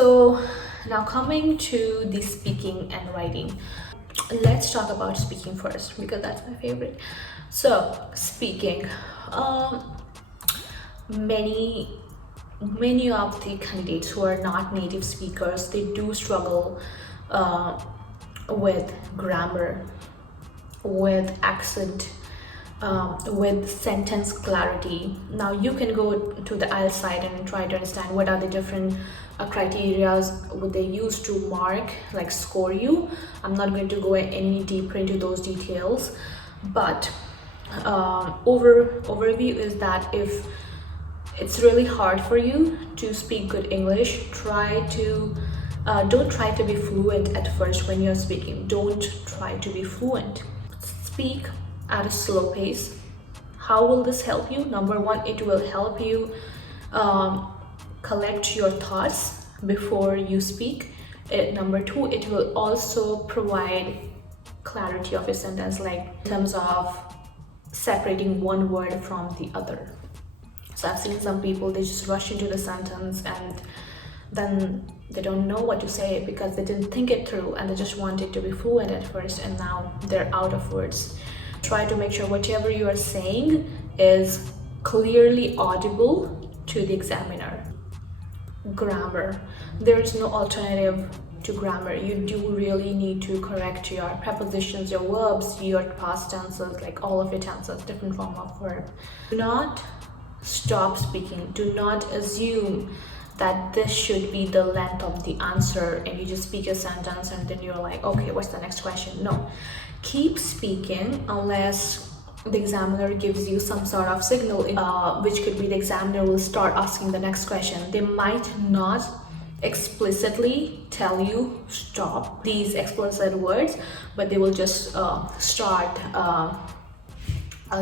So now coming to the speaking and writing. Let's talk about speaking first because that's my favorite. So speaking, um, many many of the candidates who are not native speakers, they do struggle uh, with grammar, with accent, with sentence clarity. Now you can go to the IELTS site and try to understand what are the different criterias would they use to mark, like score you. I'm not going to go any deeper into those details, but overview is that if it's really hard for you to speak good English, try to don't try to be fluent at first when you're speaking. Don't try to be fluent. Speak at a slow pace. How will this help you? Number one, it will help you um, collect your thoughts before you speak. Number two, it will also provide clarity of a sentence, like in terms of separating one word from the other. So I've seen some people, they just rush into the sentence and then they don't know what to say because they didn't think it through and they just wanted to be fluent at first and now they're out of words. Try to make sure whatever you are saying is clearly audible to the examiner. Grammar. There is no alternative to grammar. You do really need to correct your prepositions, your verbs, your past tenses, like all of your tenses, different form of verb. Do not stop speaking. Do not assume that this should be the length of the answer and you just speak a sentence and then you're like, okay, what's the next question? No, keep speaking unless the examiner gives you some sort of signal, which could be the examiner will start asking the next question. They might not explicitly tell you stop these explicit words, but they will just start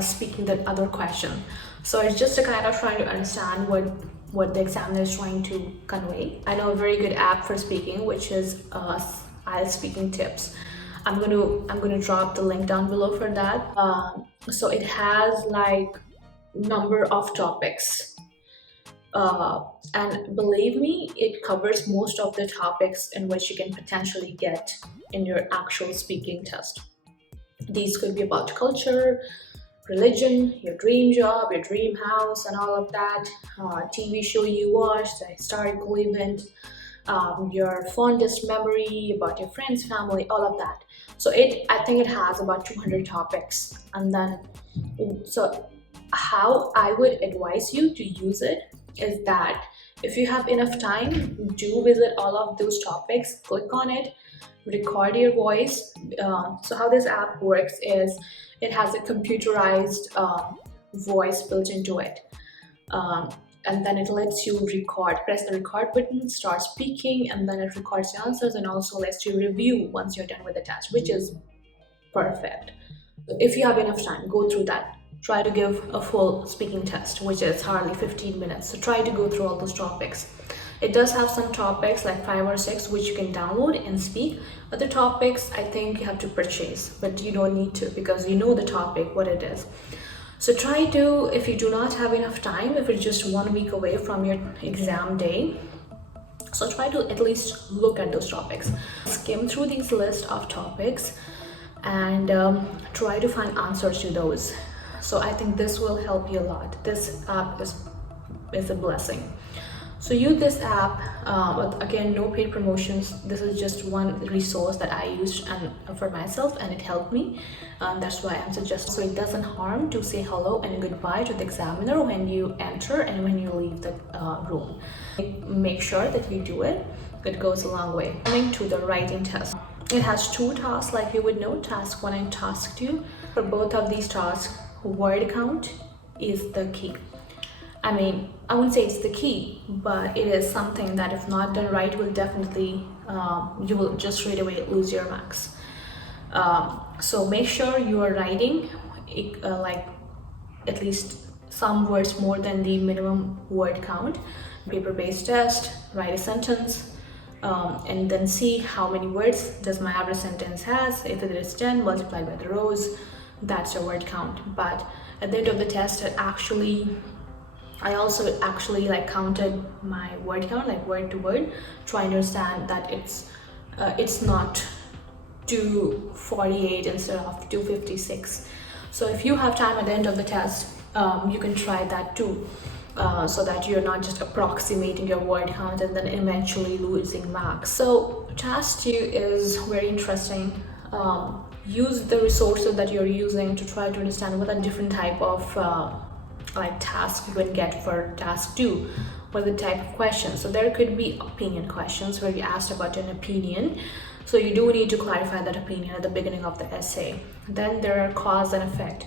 speaking the other question. So it's just a kind of trying to understand what the examiner is trying to convey. I know a very good app for speaking, which is IELTS Speaking Tips. I'm gonna drop the link down below for that. So it has like number of topics, and believe me, it covers most of the topics in which you can potentially get in your actual speaking test. These could be about culture, religion, your dream job, your dream house, and all of that. TV show you watched, a historical event, your fondest memory about your friends, family, all of that. So I think it has about 200 topics. And then, so how I would advise you to use it is that if you have enough time, do visit all of those topics, click on it, record your voice. So how this app works is it has a computerized voice built into it. And then it lets you record. Press the record button, start speaking, and then it records the answers and also lets you review once you're done with the test, which is perfect. If you have enough time, go through that. Try to give a full speaking test, which is hardly 15 minutes. So try to go through all those topics. It does have some topics like 5 or 6 which you can download and speak. Other topics I think you have to purchase, but you don't need to because you know the topic, what it is. So try to, if you do not have enough time, if it's just 1 week away from your exam day, so try to at least look at those topics. Skim through these list of topics and try to find answers to those. So I think this will help you a lot. This app is a blessing. So use this app, but again, no paid promotions. This is just one resource that I used and for myself, and it helped me. That's why I'm suggesting. So it doesn't harm to say hello and goodbye to the examiner when you enter and when you leave the room. Make sure that you do it. It goes a long way. Coming to the writing test. It has 2 tasks, like you would know, task 1 and task 2. For both of these tasks, word count is the key. I mean, I wouldn't say it's the key, but it is something that if not done right will definitely, you will just straight away lose your marks. So make sure you are writing like at least some words more than the minimum word count. Paper-based test, write a sentence, and then see how many words does my average sentence has. If it is 10 multiplied by the rows, that's your word count. But at the end of the test, it actually I also actually like counted my word count, like word to word, trying to understand that it's not 248 instead of 256. So if you have time at the end of the test, you can try that too, so that you're not just approximating your word count and then eventually losing marks. So task 2 is very interesting. Use the resources that you're using to try to understand what are different type of like tasks you can get for task 2. What are the type of questions? So there could be opinion questions where you asked about an opinion, so you do need to clarify that opinion at the beginning of the essay. Then there are cause and effect.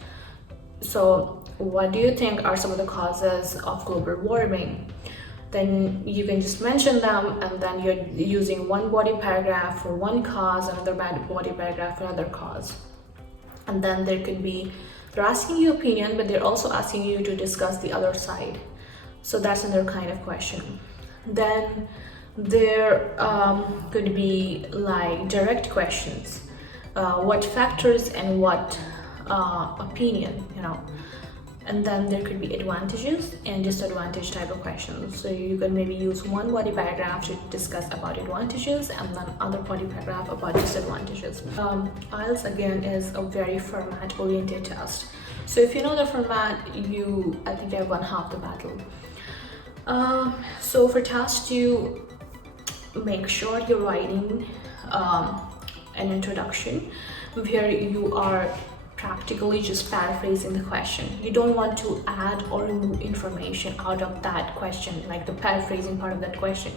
So what do you think are some of the causes of global warming? Then you can just mention them, and then you're using one body paragraph for one cause, another body paragraph for another cause. And then there could be, they're asking you opinion, but they're also asking you to discuss the other side. So that's another kind of question. Then there could be like direct questions. What factors and what opinion, and then there could be advantages and disadvantage type of questions. So you can maybe use one body paragraph to discuss about advantages and then other body paragraph about disadvantages. IELTS again is a very format oriented test. So if you know the format, I think you have won half the battle. So for task 2, make sure you're writing an introduction where you are practically just paraphrasing the question. You don't want to add or remove information out of that question, like the paraphrasing part of that question.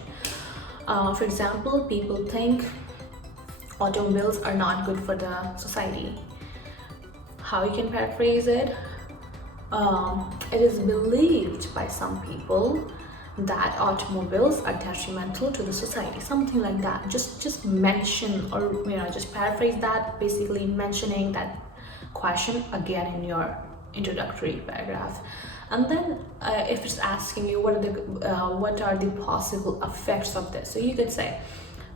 For example, people think automobiles are not good for the society. How you can paraphrase it? It is believed by some people that automobiles are detrimental to the society, something like that. Just mention, or just paraphrase that, basically mentioning that question again in your introductory paragraph. And then if it's asking you what are the possible effects of this, so you could say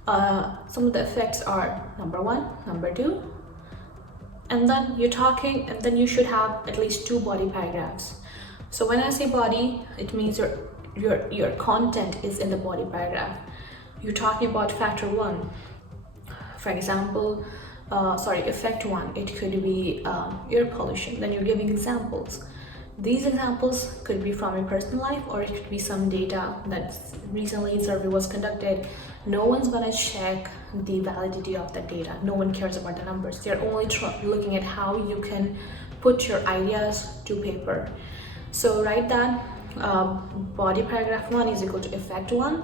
some of the effects are number 1, number 2, and then you're talking, and then you should have at least 2 body paragraphs. So when I say body, it means your content is in the body paragraph. You're talking about factor 1, for example, effect 1, it could be air pollution. Then you're giving examples. These examples could be from your personal life, or it could be some data that recently a survey was conducted. No one's gonna check the validity of that data. No one cares about the numbers. They're only looking at how you can put your ideas to paper. So write that body paragraph 1 is equal to effect 1,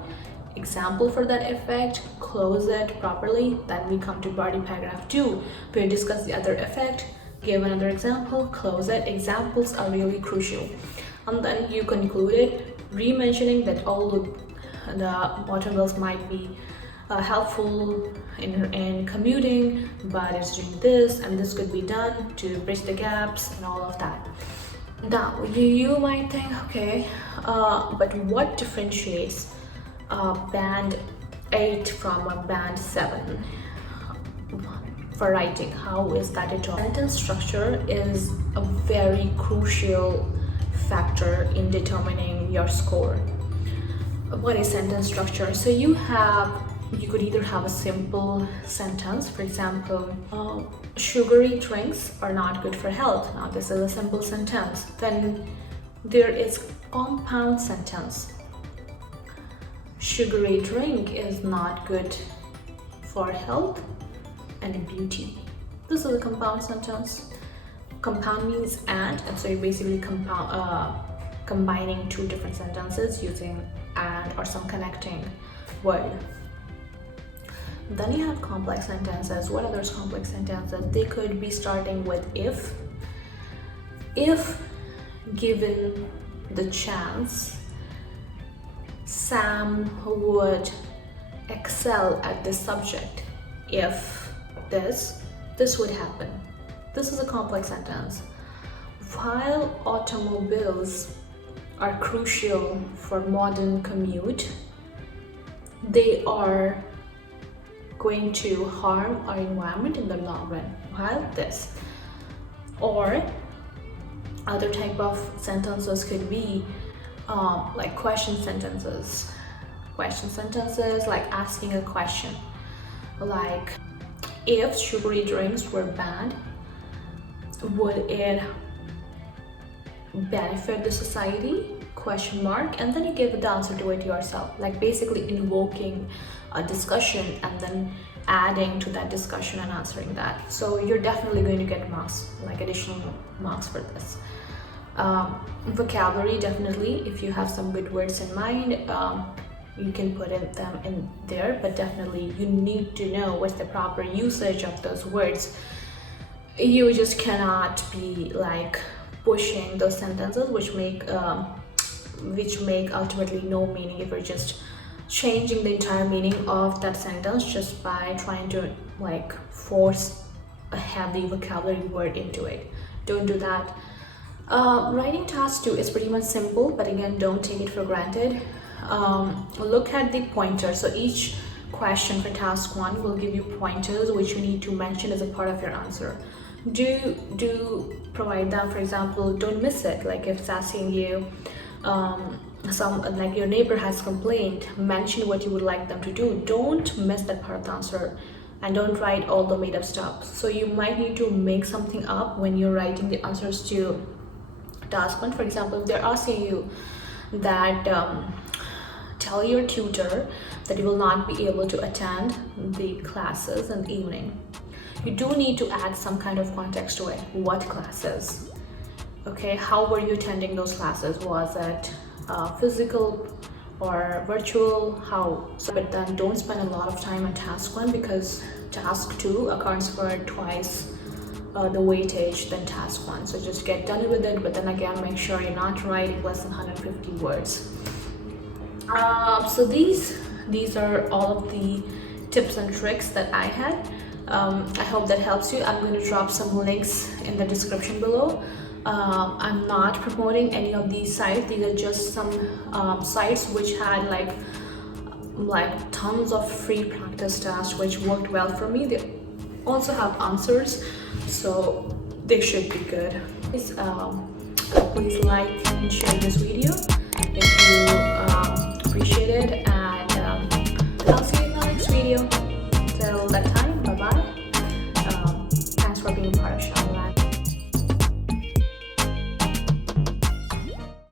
example for that effect, close it properly. Then we come to body paragraph 2, where we discuss the other effect, give another example, close it. Examples are really crucial. And then you conclude it, re-mentioning that all the automobiles might be helpful in commuting, but it's doing this and this could be done to bridge the gaps and all of that. Now you might think, okay, but what differentiates band 8 from a band 7 for writing? How is that at all? Sentence structure is a very crucial factor in determining your score. What is sentence structure? So you could either have a simple sentence, for example, sugary drinks are not good for health. Now this is a simple sentence. Then there is compound sentence. Sugary drink is not good for health and beauty. This is a compound sentence. Compound means and so you're basically combining 2 different sentences using and or some connecting word. Then you have complex sentences. What are those complex sentences? They could be starting with if given the chance, Sam would excel at this subject. If this would happen. This is a complex sentence. While automobiles are crucial for modern commute, they are going to harm our environment in the long run. While this, or other type of sentences could be like question sentences like asking a question like, if sugary drinks were banned, would it benefit the society, question mark, and then you give the answer to it yourself, like basically invoking a discussion and then adding to that discussion and answering that. So you're definitely going to get marks, like additional marks for this. Vocabulary, definitely, if you have some good words in mind, you can put them in there, but definitely you need to know what's the proper usage of those words. You just cannot be like pushing those sentences which make ultimately no meaning if you're just changing the entire meaning of that sentence just by trying to like force a heavy vocabulary word into it. Don't do that. Writing task 2 is pretty much simple, but again, don't take it for granted. Look at the pointer. So each question for task 1 will give you pointers which you need to mention as a part of your answer. Do provide them. For example, don't miss it. Like if it's asking you some like your neighbor has complained, mention what you would like them to do. Don't miss that part of the answer, and don't write all the made up stuff. So you might need to make something up when you're writing the answers to task 1. For example, if they're asking you that tell your tutor that you will not be able to attend the classes in the evening, you do need to add some kind of context to it. What classes? Okay, how were you attending those classes? Was it physical or virtual? How? So, but then don't spend a lot of time on task 1 because task 2 accounts for twice the weightage than task 1. So just get done with it, but then again, make sure you're not writing less than 150 words. So these are all of the tips and tricks that I had. I hope that helps you. I'm going to drop some links in the description below. I'm not promoting any of these sites. These are just some sites which had like tons of free practice tasks which worked well for me. They also have answers, so they should be good. Please like and share this video if you appreciate it, and I'll see you in the next video. Till that time, bye bye. Thanks for being a part of the show.